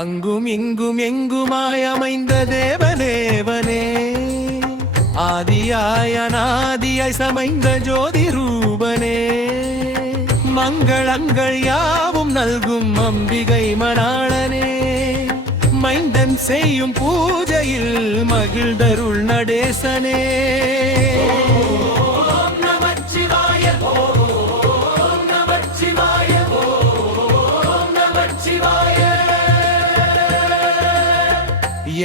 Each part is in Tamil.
அங்கும் இங்கும் எங்குமாய் அமைந்த தேவனேவனே, ஆதியாய் அநாதியாய் சமைந்த ஜோதி ரூபனே, மங்களங்கள் யாவும் நல்கும் அம்பிகை மணாளனே, மைந்தன் செய்யும் பூஜையில் மகிழ்ந்தருள் நடேசனே.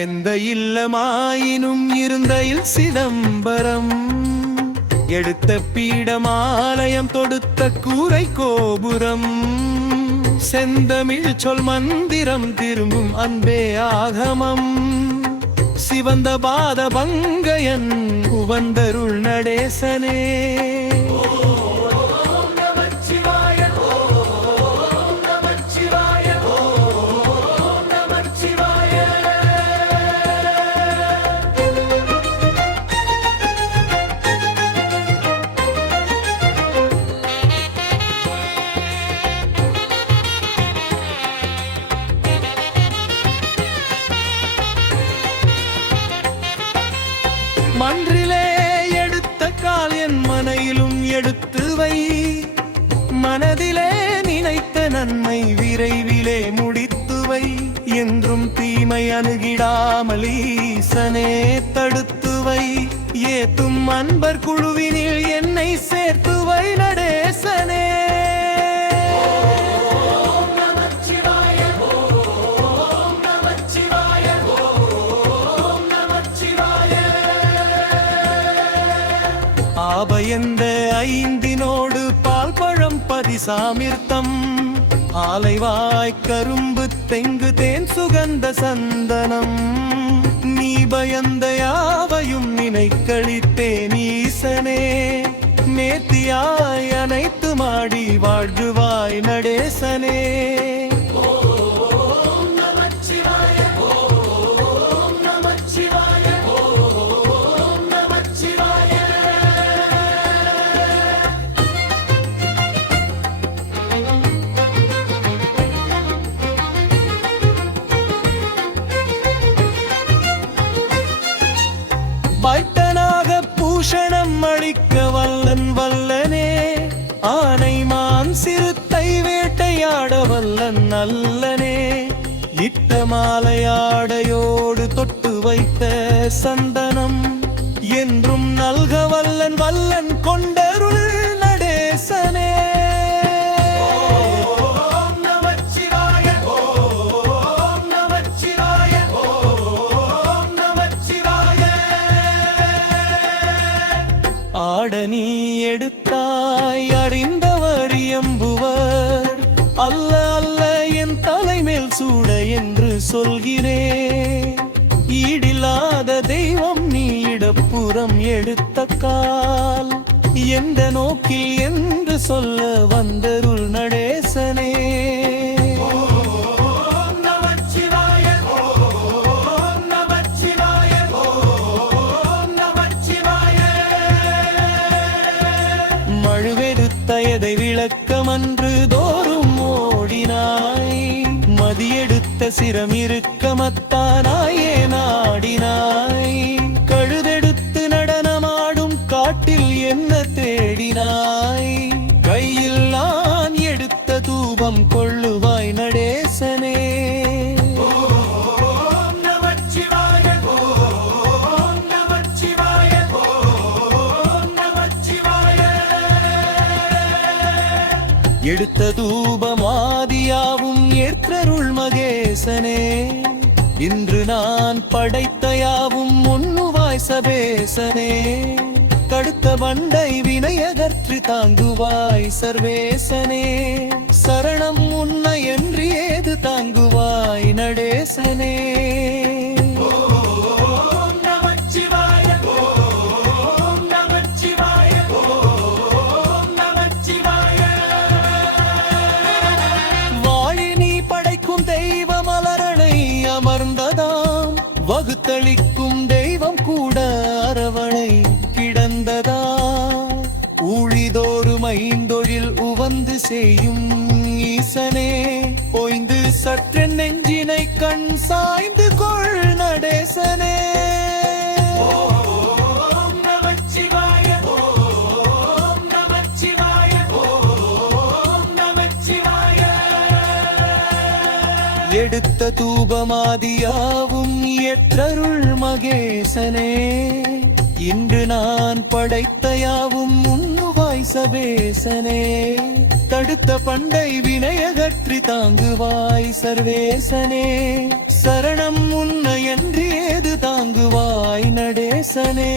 எந்த இல்லமாயினும் இருந்தையில் சிதம்பரம், எடுத்த பீடமாலயம் தொடுத்த கூரை கோபுரம், செந்தமிழ் சொல் மந்திரம் திரும்பும் அன்பே ஆகமம், சிவந்த பாத பங்கையன் உவந்தருள் நடேசனே. மன்றிலே எடுத்த கால் என் மனையிலும் எடுத்து வை, மனதிலே நினைத்த நன்மை விரைவிலே முடித்து வை, என்றும் தீமை அணுகிடாமல் ஈசனே தடுத்து வை, ஏத்தும் அன்பர் குழுவினில் என்னை சேர்த்து வை நடேசனே. ஆபயந்த ஐந்தினோடு பால் பழம் பதிசாமிர்த்தம், ஆலைவாய் கரும்பு தெங்கு தேன் சுகந்த சந்தனம், நீ பயந்த யாவையும் நினைக்களித்தேன் ஈசனே, நேர்த்தியாய் அனைத்து மாடி வாழ்குவாய் நடேசனே. பட்டனாக பூஷணம் அளிக்க வல்லன் வல்லனே, ஆனை மான் சிறுத்தை வேட்டையாட வல்லன் நல்லனே, இட்ட மாலையாடையோடு தொட்டு வைத்த சந்தனம், என்றும் நல்க வல்லன் வல்லன் கொண்டருள் நடேசனே. ஆட நீ எடுத்தாய் அறிந்தவர் எம்புவர், அல்ல அல்ல என் தலைமேல் சூட என்று சொல்கிறேன், ஈடில்லாத தெய்வம் நீ இடப்புறம் எடுத்த கால், எந்த நோக்கில் என்று சொல்ல வந்தருள் நடேசனே. மழுவெடுத்தயதை விளக்கமன்று தோறும் ஓடினாய், மதியெடுத்த சிரம் இருக்கமத்தானாயே நாடினாய், கழுதெடுத்து நடனமாடும் காட்டில் என்ன தேடினாய், கையில் நான் எடுத்த தூபம் கொள்ளுவாய் நடேசனே. எடுத்த தூபமாதியாவும் ஏற்றருள் மகேசனே, இன்று நான் படைத்த யாவும் ஒன்னுவாய் சபேசனே, கடுத்த வண்டை வினையகற்றி தாங்குவாய் சர்வேசனே, சரணம் உன்னை என்று ஏது தாங்குவாய் நடேசனே. அமர்ந்ததாம் வகுத்தளிக்கும் தெய்வம் கூட அரவணை கிடந்ததா, ஊழிதோறும் ஐந்தொழில் உவந்து செய்யும் ஈசனே, ஓய்ந்து சற்றென் நெஞ்சினை கண் சாய்ந்து கொள் நடேசனே. ஓம் நமச்சிவாய, ஓம் நமச்சிவாய, ஓம் நமச்சிவாய. எடுத்த தூபமாதியாவும் ஏற்றருள் மகேசனே. இன்று நான் படைத்த யாவும் உண்ணுவாய் சபேசனே. தடுத்த பண்டை வினையகற்றி தாங்குவாய் சர்வேசனே. சரணம் உன்னை என்று ஏது தாங்குவாய் நடேசனே.